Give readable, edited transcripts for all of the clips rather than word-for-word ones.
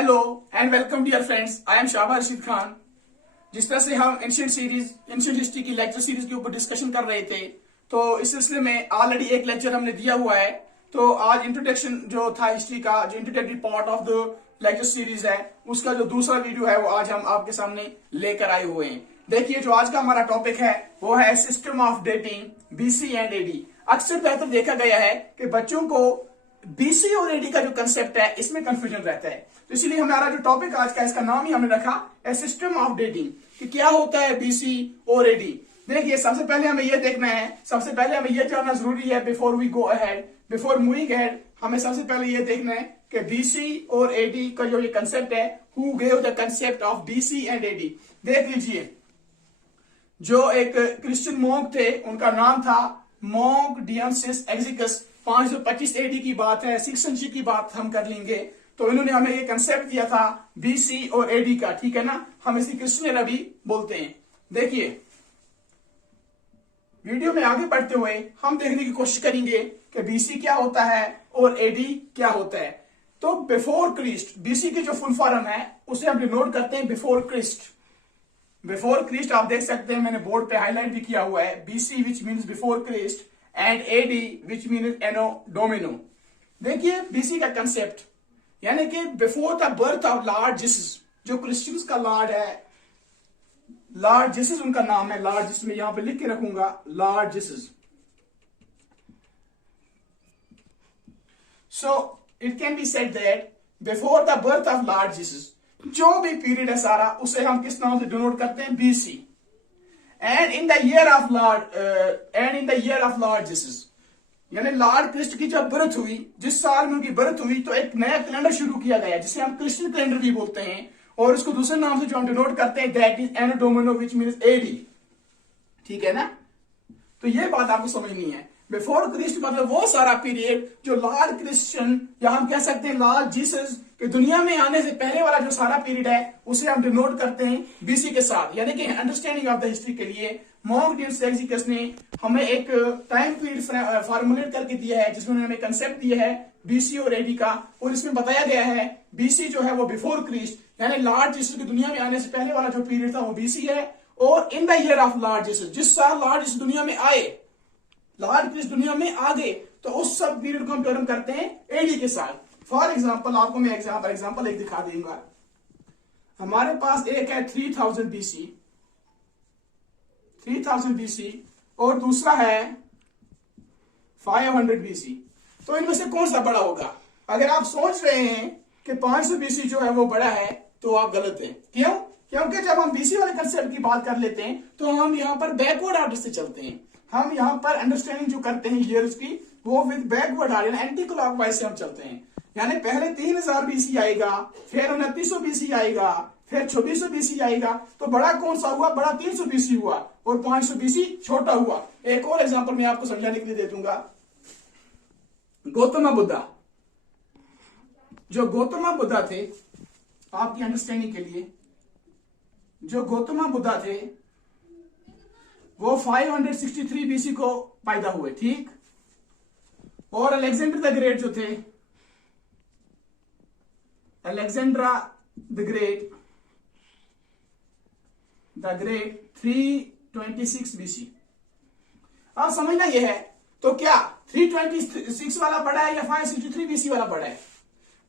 Hello and welcome dear friends, I am Shaba Rashid Khan. जिस तरह से हम एंशिएंट हिस्ट्री की लेक्चर सीरीज के ऊपर डिस्कशन कर रहे थे, तो इस सिलसिले में ऑलरेडी एक लेक्चर हमने दिया हुआ है। तो आज इंट्रोडक्शन जो था हिस्ट्री का, जो introductory part of the lecture series है, उसका जो दूसरा वीडियो है वो आज हम आपके सामने लेकर आए हुए हैं। देखिए, जो आज का हमारा टॉपिक है वो है system of dating BC and AD. अक्सर बेहतर देखा गया है कि बच्चों को बीसी और एडी का जो कंसेप्ट है इसमें कंफ्यूजन रहता है। तो इसीलिए हमारा जो टॉपिक आज का, इसका नाम ही हमने रखा है सिस्टम ऑफ डेटिंग, कि क्या होता है बीसी और एडी। देखिए, सबसे पहले हमें यह देखना है, सबसे पहले हमें यह जानना जरूरी है before we go ahead, before moving ahead, हमें सबसे पहले यह देखना है कि बीसी और एडी का जो ये कंसेप्ट है, who gave the concept of BC and AD. देख लीजिए, जो एक क्रिश्चियन मॉन्क थे, उनका नाम था मॉन्क डियोनिसियस एक्जिकस। 525 एडी की बात है, 600 की बात हम कर लेंगे। तो इन्होंने हमें ये कंसेप्ट दिया था बीसी और एडी का, ठीक है ना। हम इसी क्रिश्चियन एरा भी बोलते हैं। देखिए, वीडियो में आगे बढ़ते हुए हम देखने की कोशिश करेंगे कि बीसी क्या होता है और एडी क्या होता है। तो बिफोर क्रिस्ट, बीसी की जो फुल फॉर्म है उसे हम डिनोट करते हैं बिफोर क्रिस्ट। बिफोर क्रिस्ट आप देख सकते हैं, मैंने बोर्ड पे हाईलाइट भी किया हुआ है, BC which means before Christ and AD which means anno domini. देखिए, बीसी का कंसेप्ट यानी कि before the birth of Lord Jesus, जो क्रिश्चियंस का लॉर्ड है, लॉर्ड जीसस उनका नाम है। लॉर्ड जीसस में यहां पे लिख के रखूंगा, Lord Jesus. So it can be said that before the birth of Lord Jesus, जो भी पीरियड है सारा, उसे हम किस नाम से डिनोट करते हैं, BC. And in the year of Lord Jesus, यानी लॉर्ड क्रिस्ट की जब बर्थ हुई, जिस साल में उनकी बर्थ हुई, तो एक नया कैलेंडर शुरू किया गया जिसे हम क्रिश्चियन कैलेंडर भी बोलते हैं, और उसको दूसरे नाम से जो हम डिनोट करते हैं, that is anno domini which means AD. ठीक है ना। तो ये बात आपको समझनी है। बिफोर क्रिस्ट मतलब वो सारा पीरियड जो लॉर्ड क्रिश्चियन, या हम कह सकते हैं लॉर्ड जीसस के दुनिया में आने से पहले वाला जो सारा पीरियड है, उसे हम डिनोट करते हैं बीसी के साथ। यानी कि अंडरस्टैंडिंग ऑफ द हिस्ट्री के लिए मॉन्क डियोनिसियस एक्जिकस ने हमें एक टाइम पीरियड फॉर्मुलेट करके दिया है, जिसमें उन्होंने कंसेप्ट दिया है बीसी और एडी का। और इसमें बताया गया है बीसी जो है वो बिफोर क्रिस्ट, यानी लॉर्ड जीसस की दुनिया में आने से पहले वाला जो पीरियड था वो बीसी है। और in the year of Lord Jesus, जिस साल लॉर्ड जीसस दुनिया में आए, लॉर्ड क्रिस्ट दुनिया में आ गए, तो उस सब पीरियड को हम टर्म करते हैं एडी के साथ। फॉर एग्जाम्पल, आपको मैं एग्जाम्पल एक दिखा दूंगा। हमारे पास एक है 3000 बीसी, 3000 बीसी, और दूसरा है 500 बीसी। तो इनमें से कौन सा बड़ा होगा? अगर आप सोच रहे हैं कि 500 बीसी जो है वो बड़ा है, तो आप गलत हैं। क्यों? क्योंकि जब हम बीसी वाले कंसेप्ट की बात कर लेते हैं, तो हम यहां पर बैकवर्ड ऑर्डर से चलते हैं। हम यहां पर अंडरस्टैंडिंग जो करते हैं ईयर्स की, वो with backward order, anti clockwise से हम चलते हैं। यानी पहले 3000 बीसी आएगा, फिर 2900 बीसी आएगा, फिर 2600 बीसी आएगा। तो बड़ा कौन सा हुआ? बड़ा 300 बीसी हुआ, और 500 बीसी छोटा हुआ। एक और एग्जांपल मैं आपको समझाने के लिए दे दूंगा। गौतम बुद्धा, जो गौतम बुद्धा थे, आपकी अंडरस्टैंडिंग के लिए, जो गौतम बुद्धा थे वो 563 बीसी को पैदा हुए, ठीक। और अलेक्जेंडर द ग्रेट जो थे, अलेक्जेंड्रा द ग्रेट 326 बीसी। अब समझना यह है, तो क्या 326 वाला बड़ा है या 563 बीसी वाला बड़ा है?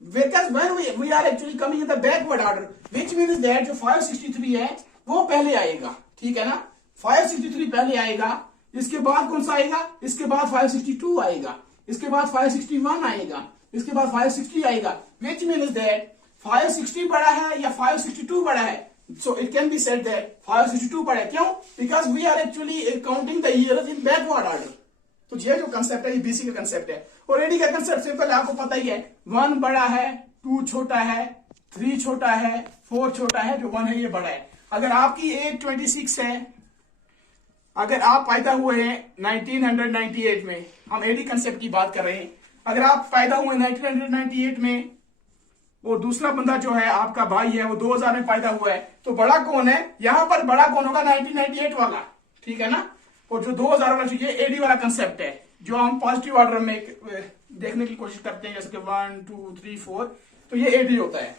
Because when we are actually coming in the backward order, which means that जो 563 है वो पहले आएगा, ठीक है ना। 563 पहले आएगा, इसके बाद कौन सा आएगा? इसके बाद 562 आएगा, इसके बाद 561 आएगा, इसके बाद 560 आएगा। Which means that 560 बड़ा है या 562 बड़ा है? So it can be said that 562 बड़ा है। क्यों? Because we are actually counting the years in backward order। तो ये जो कंसेप्ट है, ये बीसी का कंसेप्ट है। और एडी का कंसेप्ट सिंपल, आपको पता ही है, 1 बड़ा है, 2 छोटा है, 3 छोटा है, 4 छोटा है, जो 1 है ये बड़ा है। अगर आपकी एज 26 है, अगर आप पैदा हुए हैं 1998 में, हम एडी कंसेप्ट की बात कर रहे हैं, अगर आप पैदा हुए 1998 में, और दूसरा बंदा जो है आपका भाई है वो 2000 में पैदा हुआ है, तो बड़ा कौन है? यहां पर बड़ा कौन होगा? 1998 वाला, ठीक है ना। और जो 2000 वाला, ये एडी वाला कंसेप्ट है, जो हम पॉजिटिव ऑर्डर में देखने की कोशिश करते हैं, जैसे कि 1 2 3 4, तो ये एडी होता है।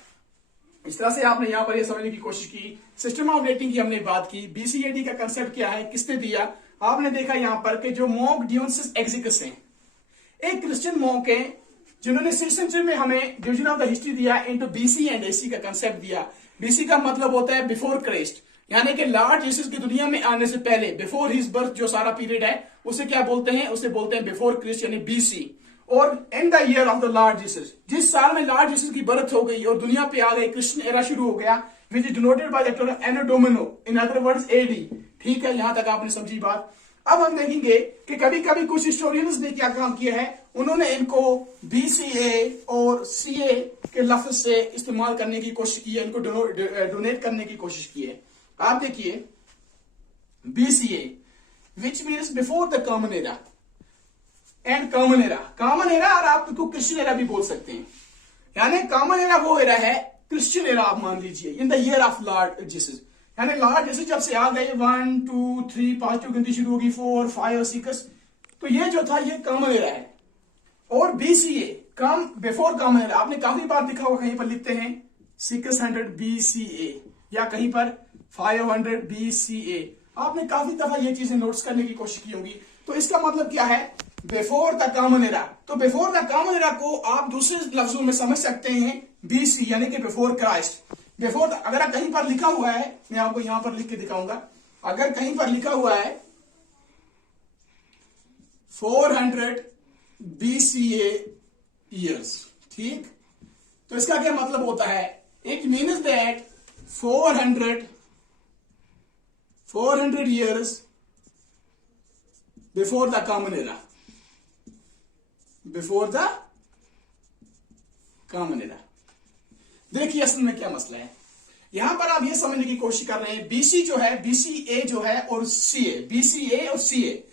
इस तरह से आपने यहाँ पर ये समझने की कोशिश की, सिस्टम ऑफ डेटिंग की हमने बात की, बीसीएडी का कंसेप्ट क्या है, किसने दिया। आपने देखा यहाँ पर कि जो मोंक डियोनिसिस एक्जिकस हैं, एक क्रिश्चियन मोंक है जिन्होंने 6th सेंचुरी में हमें डिवीजन ऑफ द हिस्ट्री दिया इनटू बीसी एंड एसी का कंसेप्ट दिया। बीसी का मतलब होता है बिफोर क्राइस्ट, यानी कि लॉर्ड जीसस की दुनिया में आने से पहले, बिफोर हिज बर्थ जो सारा पीरियड है उसे क्या बोलते हैं, उसे बोलते हैं बिफोर क्राइस्ट यानी बीसी। और in the year of the Lord Jesus, जिस साल में लॉर्ड जीसस की बर्थ हो गई और दुनिया पे आ गई, क्रिश्चियन एरा शुरू हो गया, which is denoted by the term anno domini, in other words AD. ठीक है, यहां तक आपने समझी बात। अब हम देखेंगे कि कभी कभी कुछ हिस्टोरियंस ने क्या काम किया है, उन्होंने इनको बीसीए और सीए के लफ्ज से इस्तेमाल करने की कोशिश की है, इनको डोनेट करने की कोशिश की है। आप देखिए BCA which means before the common era and common era. Common era और आप इसको क्रिश्चियन एरा भी बोल सकते हैं, यानी कॉमन एरा वो एरा है, क्रिश्चियन एरा आप मान लीजिए, in the year of Lord Jesus, यानी लॉर्ड जीसस जब से आ गए 1 2 3 5 गिनती शुरू होगी, 4 5 और 6, तो ये जो था ये कॉमन एरा है। और BCA come before common era, आपने काफी बार लिखा होगा, कहीं पर लिखते हैं 600 बीसीए या कहीं पर 500 बीसीए, आपने काफी दफा ये चीजें नोट्स करने की कोशिश की होगी। तो इसका मतलब क्या है, बिफोर द कॉमन एरा। तो बिफोर द कॉमन एरा को आप दूसरे लफ्जों में समझ सकते हैं बीसी, यानी कि बिफोर क्राइस्ट। बिफोर अगर कहीं पर लिखा हुआ है, मैं आपको यहां पर लिख के दिखाऊंगा, अगर कहीं पर लिखा हुआ है 400 बीसीए ईयर्स, ठीक, तो इसका क्या मतलब होता है, it means that 400 years before the common era, before the common era. देखिए असल में क्या मसला है, यहां पर आप ये समझने की कोशिश कर रहे हैं, बीसी जो है, बीसीए जो है और सीए, बीसीए और CA,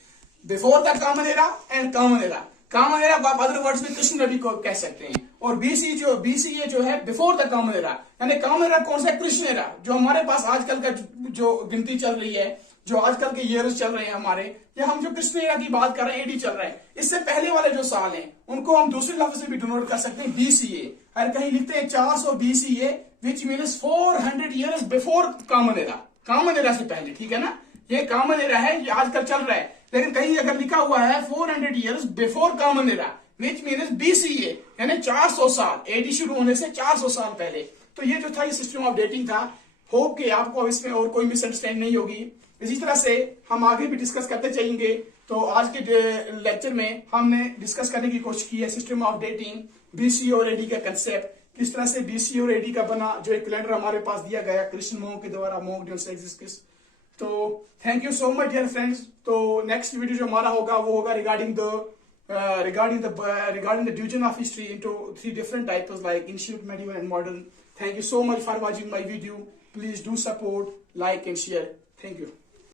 before the common era and common era. Common era को आप अदर वर्ड्स में कृष्ण रवि को कह सकते हैं, और बीसीए जो है बिफोर द कॉमन एरा, यानी कॉमन एरा कौन सा है, कृष्ण एरा, जो हमारे पास आजकल का जो गिनती चल रही है, जो आजकल के ईयर्स चल रहे हैं हमारे, या हम जो कृष्ण एरा की बात कर रहे हैं, एडी चल रहा है, इससे पहले वाले जो साल हैं उनको हम दूसरे लफ्ज से भी डिनोट कर सकते हैं बीसीए। और कहीं लिखते हैं 400 BCA, which means 400 years before common era, common era से पहले, ठीक है ना, ये कॉमन एरा है, ये आजकल चल रहा है। लेकिन कहीं अगर लिखा हुआ है 400 years before common era, which means BCA, यानी 400 साल, एडी शुरू होने से 400 साल पहले। तो ये जो था ये सिस्टम ऑफ डेटिंग था। होप कि आपको इसमें और कोई मिसअंडरस्टैंडिंग नहीं होगी। इसी तरह से हम आगे भी डिस्कस करते चलेंगे। तो आज के लेक्चर में हमने डिस्कस करने की कोशिश की है सिस्टम ऑफ डेटिंग, बीसी और एडी का कंसेप्ट, किस तरह से बीसी और एडी का बना, जो एक कैलेंडर हमारे पास दिया गया क्रिश्चियन मोंक के द्वारा, मोंक डियोनिसिस एक्जिकस। तो thank you so much dear friends. तो नेक्स्ट वीडियो जो हमारा होगा वो होगा regarding the division of history into 3 different types like ancient, medieval and modern. Thank you so much for watching my video. Please do support, like and share. Thank you.